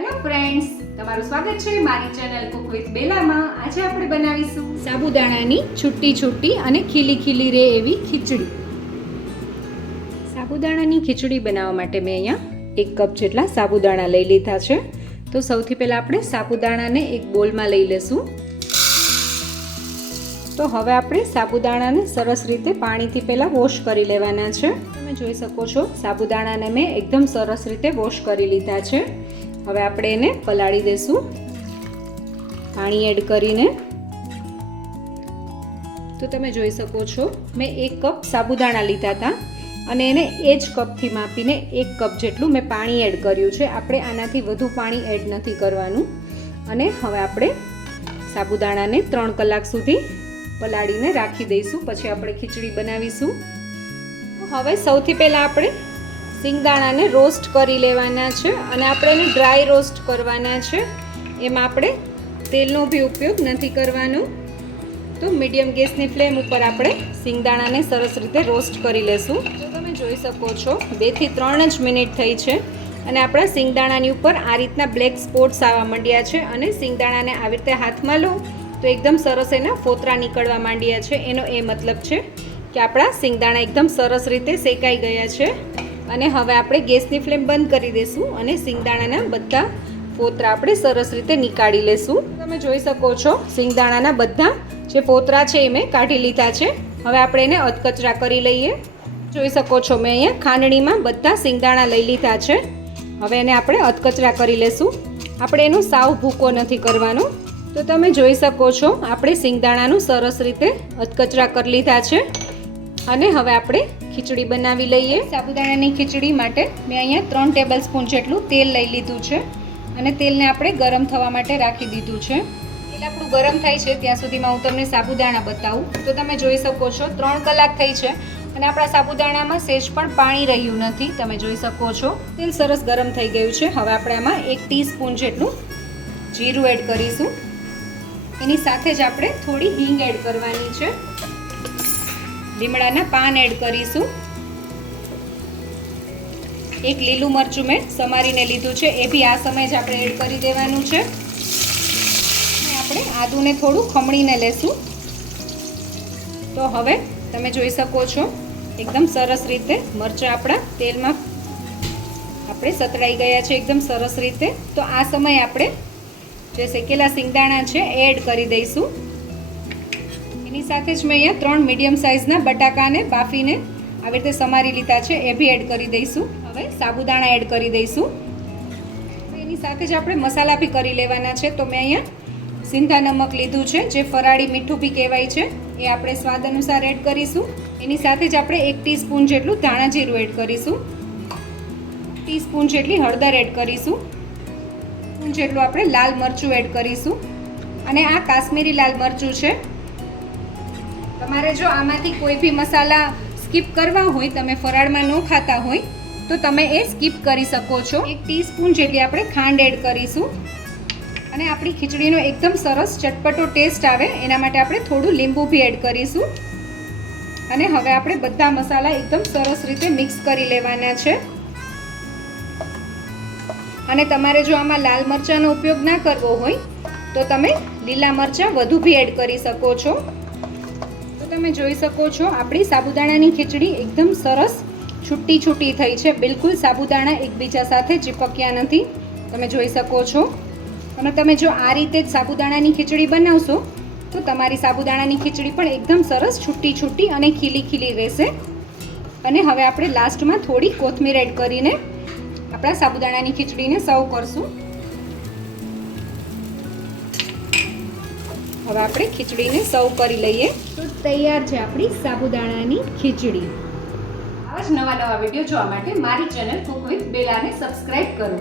Hello friends, તમારું સ્વાગત છે મારી ચેનલ કુક વિથ બેલામાં. આજે આપણે બનાવીશું સાબુદાણાની છૂટી છૂટી અને ખીલી ખીલી રહે એવી ખીચડી. સાબુદાણાની ખીચડી બનાવવા માટે મેં અહીંયા 1 કપ જેટલા સાબુદાણા લઈ લીધા છે. તો સૌથી પહેલાં આપણે સાબુદાણાને એક બોલમાં લઈ લેશું. તો હવે આપણે સાબુદાણાને સરસ રીતે પાણીથી પહેલાં વોશ કરી લેવાના છે. તમે જોઈ શકો છો સાબુદાણાને મેં એકદમ સરસ રીતે વોશ કરી લીધા છે. હવે આપણે એને પલાળી દઈશું પાણી એડ કરીને. તો તમે જોઈ શકો છો મેં 1 કપ સાબુદાણા લીધા હતા અને એને એ જ કપથી માપીને 1 કપ જેટલું મેં પાણી એડ કર્યું છે. આપણે આનાથી વધુ પાણી એડ નથી કરવાનું. અને હવે આપણે સાબુદાણાને 3 કલાક સુધી પલાળીને રાખી દઈશું. પછી આપણે ખીચડી બનાવીશું. હવે સૌથી પહેલાં આપણે સિંગદાણાને રોસ્ટ કરી લેવાના છે અને આપણે એને ડ્રાય રોસ્ટ કરવાના છે. એમાં આપણે તેલનો બી ઉપયોગ નથી કરવાનો. તો મીડિયમ ગેસની ફ્લેમ ઉપર આપણે સિંગદાણાને સરસ રીતે રોસ્ટ કરી લેશું. તો તમે જોઈ શકો છો 2 થી 3 જ મિનિટ થઈ છે અને આપણા સિંગદાણાની ઉપર આ રીતના બ્લેક સ્પોટ્સ આવવા માંડ્યા છે. અને સિંગદાણાને આવી રીતે હાથમાં લો તો એકદમ સરસ એના ફોતરા નીકળવા માંડ્યા છે. એનો એ મતલબ છે કે આપણા સિંગદાણા એકદમ સરસ રીતે શેકાઈ ગયા છે. અને હવે આપણે ગેસની ફ્લેમ બંધ કરી દઈશું અને સિંગદાણાના બધા ફોતરા આપણે સરસ રીતે નીકાળી લેશું. તમે જોઈ શકો છો સિંગદાણાના બધા જે ફોતરા છે એ મેં કાઢી લીધા છે. હવે આપણે એને અધકચરા કરી લઈએ. જોઈ શકો છો મેં અહીંયા ખાંડણીમાં બધા સિંગદાણા લઈ લીધા છે. હવે એને આપણે અધકચરા કરી લેશું. આપણે એનો સાવ ભૂકો નથી કરવાનો. તો તમે જોઈ શકો છો આપણે સિંગદાણાનું સરસ રીતે અધકચરા કરી લીધા છે. અને હવે આપણે ખીચડી બનાવી લઈએ. સાબુદાણાની ખીચડી માટે મેં અહીંયા 3 ટેબલ સ્પૂન જેટલું તેલ લઈ લીધું છે અને તેલને આપણે ગરમ થવા માટે રાખી દીધું છે. તેલ આપણું ગરમ થાય છે ત્યાં સુધીમાં હું તમને સાબુદાણા બતાવું. તો તમે જોઈ શકો છો 3 કલાક થઈ છે અને આપણા સાબુદાણામાં સહેજ પણ પાણી રહ્યું નથી. તમે જોઈ શકો છો તેલ સરસ ગરમ થઈ ગયું છે. હવે આપણે આમાં 1 ટીસ્પૂન જેટલું જીરું એડ કરીશું. એની સાથે જ આપણે થોડી હિંગ એડ કરવાની છે. લીમડાના પાન એડ કરીશું. 1 લીલું મરચું મેં સમારીને લીધું છે, એ બી આ સમયે જ આપણે એડ કરી દેવાનું છે. અને આપણે આદુને થોડું ખમણીને લેશું. તો હવે તમે જોઈ શકો છો એકદમ સરસ રીતે મરચાં આપણા તેલમાં આપણે સતળાઈ ગયા છે એકદમ સરસ રીતે. તો આ સમયે આપણે જે શેકેલા સિંગદાણા છે એ એડ કરી દઈશું. એની સાથે જ મેં અહીંયા 3 મીડિયમ સાઇઝના બટાકાને બાફીને આવી રીતે સમારી લીધા છે, એ બી એડ કરી દઈશું. હવે સાબુદાણા એડ કરી દઈશું. એની સાથે જ આપણે મસાલા બી કરી લેવાના છે. તો મેં અહીંયા સિંધા નમક લીધું છે, જે ફરાળી મીઠું બી કહેવાય છે. એ આપણે સ્વાદ અનુસાર એડ કરીશું. એની સાથે જ આપણે 1 ટીસ્પૂન જેટલું ધાણા જીરું એડ કરીશું. 1 ટીસ્પૂન જેટલી હળદર એડ કરીશું. જેટલું આપણે લાલ મરચું એડ કરીશું. અને આ કાશ્મીરી લાલ મરચું છે. તમારે જો આમાંથી કોઈ બી મસાલા સ્કીપ કરવા હોય, તમે ફરાળમાં ન ખાતા હોય તો તમે એ સ્કીપ કરી શકો છો. 1 ટીસ્પૂન જેટલી આપણે ખાંડ એડ કરીશું. અને આપણી ખીચડીનો એકદમ સરસ ચટપટો ટેસ્ટ આવે એના માટે આપણે થોડું લીંબુ બી એડ કરીશું. અને હવે આપણે બધા મસાલા એકદમ સરસ રીતે મિક્સ કરી લેવાના છે. અને તમારે જો આમાં લાલ મરચાંનો ઉપયોગ ના કરવો હોય તો તમે લીલા મરચાં વધુ બી એડ કરી શકો છો. તો તમે જોઈ શકો છો આપણી સાબુદાણાની ખીચડી એકદમ સરસ છૂટી છૂટી થઈ છે. બિલકુલ સાબુદાણા એકબીજા સાથે ચીપક્યા નથી. તમે જોઈ શકો છો. અને તમે જો આ રીતે જ સાબુદાણાની ખીચડી બનાવશો તો તમારી સાબુદાણાની ખીચડી પણ એકદમ સરસ છૂટી છૂટી અને ખીલી ખીલી રહેશે. અને હવે આપણે લાસ્ટમાં થોડી કોથમીર એડ કરીને આપણા સાબુદાણાની ખીચડીને સર્વ કરશું. હવે આપણે ખીચડીને સર્વ કરી લઈએ. તો તૈયાર છે આપણી સાબુદાણાની ખીચડી. આવા જ નવા વિડીયો જોવા માટે મારી ચેનલ કુક વિથ બેલાને સબસ્ક્રાઇબ કરો.